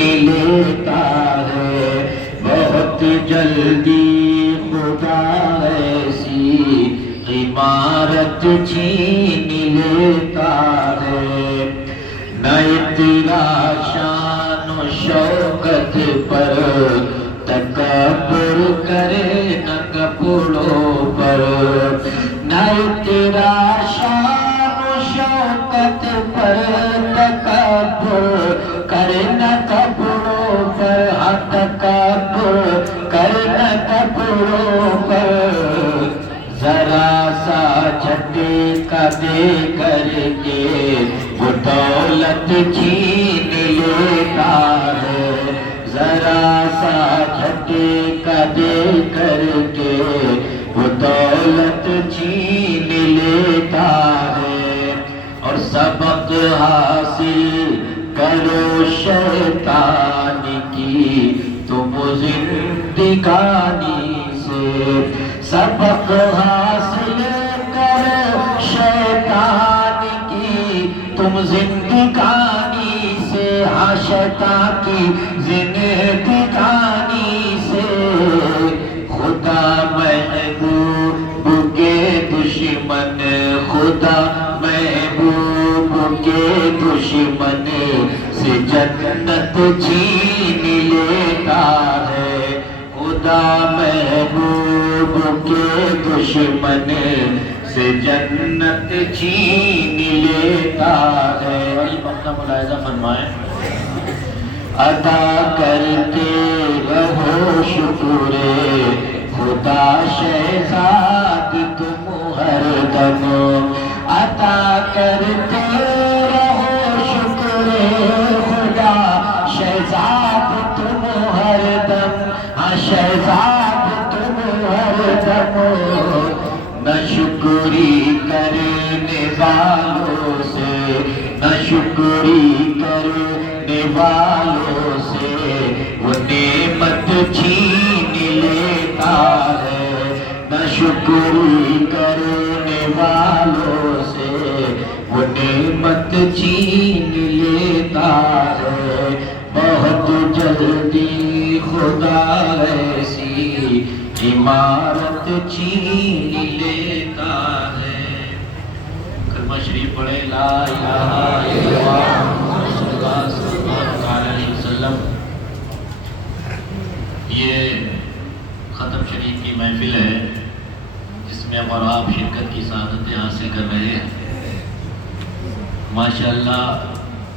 لیتا ہے بہت جلدی خدا ایسی عمارت چھین لیتا ہے، نہ تیرا شان و شوکت پر تکبر کرے نہ کپڑوں پر، نہ تیرا شان و شوکت پر تکبر کرے نہ کپڑوں پر، تکبر کرے نہ کپڑوں پر، ذرا سا جھٹکا دے کر کے وہ دولت چھین لیتا ہے، ذرا سا جھٹکا دے کر کے وہ دولت چھین لیتا ہے، اور سبق حاصل کرو شیطان کی تم زندگانی سے، سبق حاصل کرو شیطان کی تم زندگانی سے، ہاں شیطان کی زندگانی سے، خدا محبوب کے دشمن، خدا محبوب کے دشمن سے جنت چھین لیتا ہے، خدا محبوب کے دشمن سے جنت چھین لیتا ہے۔ بڑی مقطع ملاحظہ فرمائیں، ادا کرتے رہو شکر خدا شہزاد تم ہر دم، عطا کرتے رہو شکر خدا شہزاد تم ہر دم، ہاں شہزاد تم ہر دم، نہ شکری کرنے والوں سے، نہ شکری کرنے والوں سے وہ نعمت چھین لیتا ہے، نہ شکری کرنے والوں سے وہ نعمت چھین لیتا ہے، بہت جلدی خدا ایسی عمارت چھین لیتا ہے۔ کلمہ شریف پڑھے، لا الہ الا اللہ رسول اللہ صلی اللہ علیہ وسلم۔ یہ ختم شریف کی محفل ہے جس میں ہم اور آپ شرکت کی سعادتیں حاصل کر رہے ہیں۔ ماشاءاللہ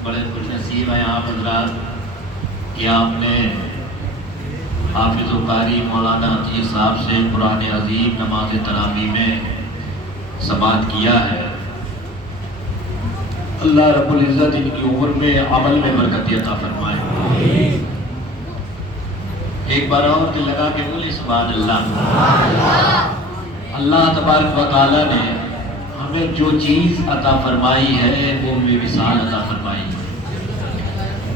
بڑے خوش نصیب ہیں آپ حضرات کہ آپ نے حافظ و قاری مولانا عطیہ صاحب سے قرآن عظیم نماز تراویح میں سماعت کیا ہے۔ اللہ رب العزت ان کی عمر میں عمل میں برکت عطا فرمائے۔ ایک بار اور دل لگا کے بولے سبحان اللہ۔ اللہ تبارک و تعالیٰ نے ہمیں جو چیز عطا فرمائی ہے وہ بے مثال عطا فرمائی ہے۔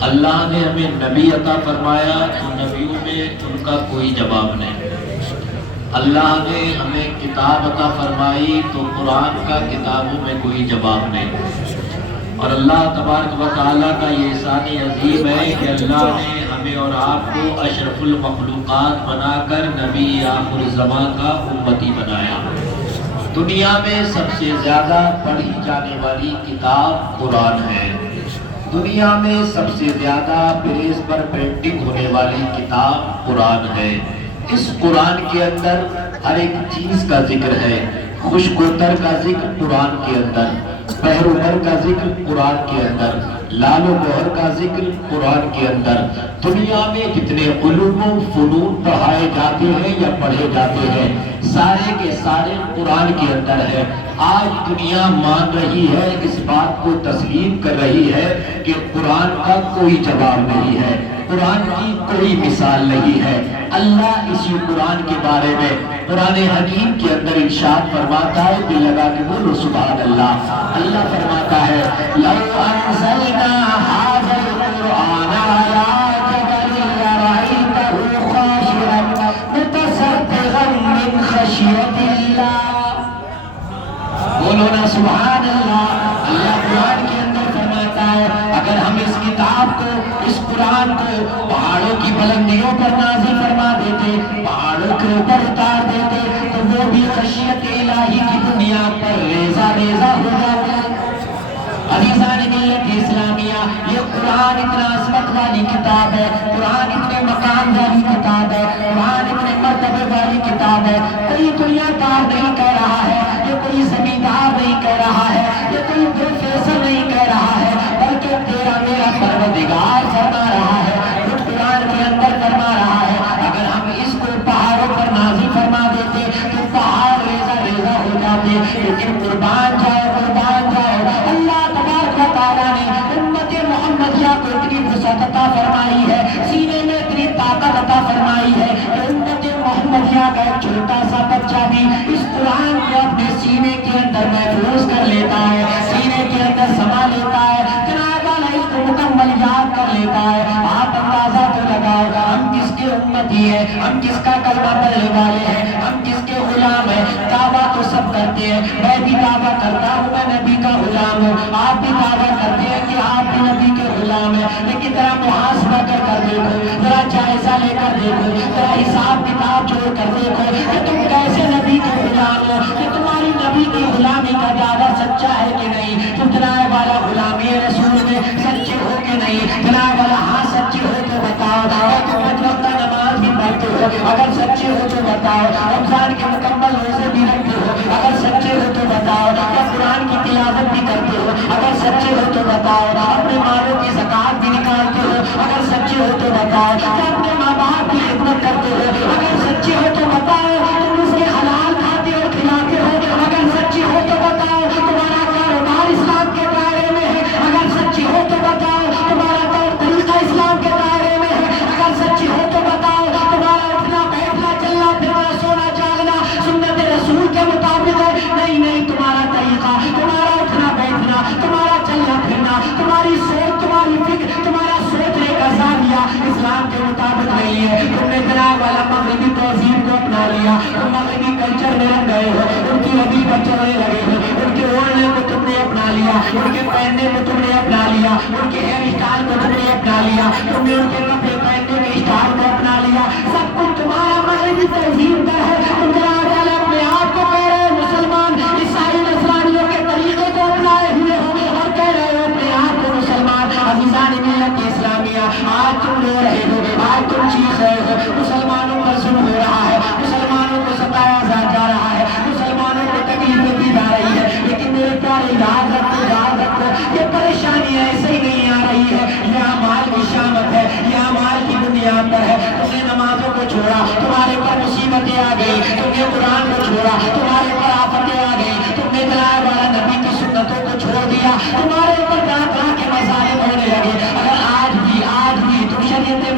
اللہ نے ہمیں نبی عطا فرمایا تو نبیوں میں ان کا کوئی جواب نہیں۔ اللہ نے ہمیں کتاب عطا فرمائی تو قرآن کا کتابوں میں کوئی جواب نہیں۔ اور اللہ تبارک و تعالیٰ کا یہ احسان عظیم ہے کہ اللہ نے ہمیں اور آپ کو اشرف المخلوقات بنا کر نبی آخر الزمان کا امتی بنایا۔ دنیا میں سب سے زیادہ پڑھی جانے والی کتاب قرآن ہے، دنیا میں سب سے زیادہ پیج پر پرنٹنگ ہونے والی کتاب قرآن ہے۔ اس قرآن کے اندر ہر ایک چیز کا ذکر ہے، خشک و تر کا ذکر قرآن کے اندر، بحر و بر کا ذکر قرآن کے اندر، لال و گوہر کا ذکر قرآن کے اندر۔ دنیا میں جتنے علوم و فنون پڑھائے جاتے ہیں یا پڑھے جاتے ہیں سارے کے سارے قرآن کے اندر ہے۔ آج دنیا مان رہی ہے، اس بات کو تسلیم کر رہی ہے کہ قرآن کا کوئی جواب نہیں ہے، قرآن کی کوئی مثال نہیں ہے۔ اللہ اسی قرآن کے بارے میں قرآن حکیم کے اندر ارشاد فرماتا ہے، دل لگا کے بولو سبحان اللہ۔ اللہ فرماتا ہے لو انزلنا هذا القرآن على جبل لرأيته خاشعا متصدعا من خشية الله۔ بولو نا سبحان اللہ۔ اللہ قرآن کے اندر فرماتا ہے اگر ہم اس کتاب کو، اس قرآن کو پہاڑوں کی بلندیوں پر نازل فرما دیتے، پہاڑوں کے اوپر اتار دیتے، تو وہ بھی خشیت الہی کی بنیاد پر ریزہ ریزہ ہو جاتے۔ عزیزان ملت اسلامیہ، یہ قرآن اتنا عظمت والی کتاب ہے، قرآن اتنے مقام والی کتاب ہے، قرآن اتنے مرتبے والی کتاب ہے۔ کوئی دنیا دار نہیں کہہ رہا ہے، یہ کوئی زمیندار نہیں کہہ رہا ہے، یہ کوئی پروفیسر نہیں کہہ رہا ہے، بلکہ تیرا میرا پروردگار فرما رہا ہے، خود قرآن کے اندر فرما رہا ہے۔ اگر ہم اس کو پہاڑوں پر نازل فرما دیتے تو پہاڑ ریزہ ریزہ ہو جاتے، لیکن قربان جاؤ، قربان جاؤ، اللہ تبارک و تعالیٰ نے امت محمدیہ کو اتنی وسعت عطا فرمائی ہے، سینے میں اتنی طاقت عطا فرمائی ہے کہ امت محمدیہ کا ایک چھوٹا سا بچہ بھی اس قرآن کو اپنے سینے کے اندر محفوظ کر لیتا ہے، سینے کے اندر سما لیتا ہے، جناب والا اس کو مکمل یاد کر لیتا ہے۔ آپ اندازہ تو لگاؤ ہم کس کے امتی ہیں، ہم کس کا کلمہ پڑھنے والے ہیں، ہم کس کے غلام ہیں۔ دعویٰ تو سب کرتے ہیں، میں بھی دعویٰ کرتا ہوں میں نبی کا غلام ہوں، آپ بھی دعویٰ کرتے ہیں کہ آپ بھی نبی کے غلام ہیں، لیکن ذرا محاسبہ کر دیکھو، ذرا جائزہ لے کر دیکھو، ذرا حساب کتاب جوڑ کر دیکھو کہ تم کیسے نبی کے غلام ہو، کہ تمہاری نبی کی غلامی کا دعویٰ سچا ہے کہ نہیں، تم جناب والا غلامی رسول میں سچے ہو کہ نہیں، جناب والا ہاں سچے ہو تو بتاؤ، اور تم پانچ وقتہ نماز بھی پڑھتے ہو، اگر سچے ہو تو بتاؤ، رمضان کے مکمل روزے بھی رکھتے ہو، اگر سچے ہو تو بتاؤ، کیا قرآن کی تلاوت بھی کرتے ہو، اگر سچے ہو تو بتاؤ، اپنے مالوں کی زکوٰۃ بھی نکالتے ہو، اگر سچے ہو تو بتاؤ، کیا اپنے ماں باپ کی خدمت کرتے ہو، اگر سچے ہو تو بتاؤ، تم اس کے حلال کھاتے ہو کھلاتے ہو، اگر سچے ہو تو بتاؤ، تمہارا کاروبار اسلام کے دائرے میں ہے، اگر سچے ہو تو بتاؤ، تمہارا طور طریقہ اسلام کے دائرے میں ہے، اگر سچے ہو تو بتاؤ، تمہارا اٹھنا بیٹھنا چلنا پھرنا سونا جاگنا سنت رسول کے مطابق ہے، نہیں نہیں، تمہارا طریقہ، تمہارا اٹھنا بیٹھنا، تمہارا چلنا پھرنا، تمہاری سوچ، تمہاری فکر، تمہارا سوچنے کا زاویہ اسلام کے مطابق نہیں ہے۔ تم نے جناب والا مغربی تہذیب کو اپنا لیا، تم مغربی کلچر میں رنگ گئے ہو، ان کی ابھی پر چلنے لگے ہو، ان کے اوڑھنے کو تم نے اپنا لیا، ان کے پہننے کو تم نے اپنا لیا، ان کے ہیئر اسٹائل کو تم نے اپنا لیا، تم نے ان کے کپڑے پہننے کے اسٹائل کو اپنا لیا، سب کچھ تمہارا مغربی تہذیب کا ہے۔ تم جناب والا اپنے آپ کو کہہ رہے ہو مسلمان، عیسائی نصرانیوں کے طریقے کو اپنائے ہوئے ہو اور کہہ رہے ہو اپنے آپ کو مسلمان۔ عزیزان ملت اسلامیہ، آج تم رو رہے ہو، آج تم چیخ رہے ہو، مسلمانوں پر ظلم ہو رہا ہے، مسلمانوں کو ستایا جا رہا ہے، مسلمانوں کو تکلیفیں دی جا رہی ہے، لیکن میرے پیارے یاد رکھو، یاد رکھو، یہ پریشانی ایسے ہی نہیں آ رہی ہے، یہ اعمال کی شامت ہے، یہ اعمال کی بنیاد پر ہے۔ تم نے نمازوں کو چھوڑا، تمہارے پر مصیبتیں آ گئی، تم نے قرآن کو چھوڑا، تمہارے پر آفتیں آ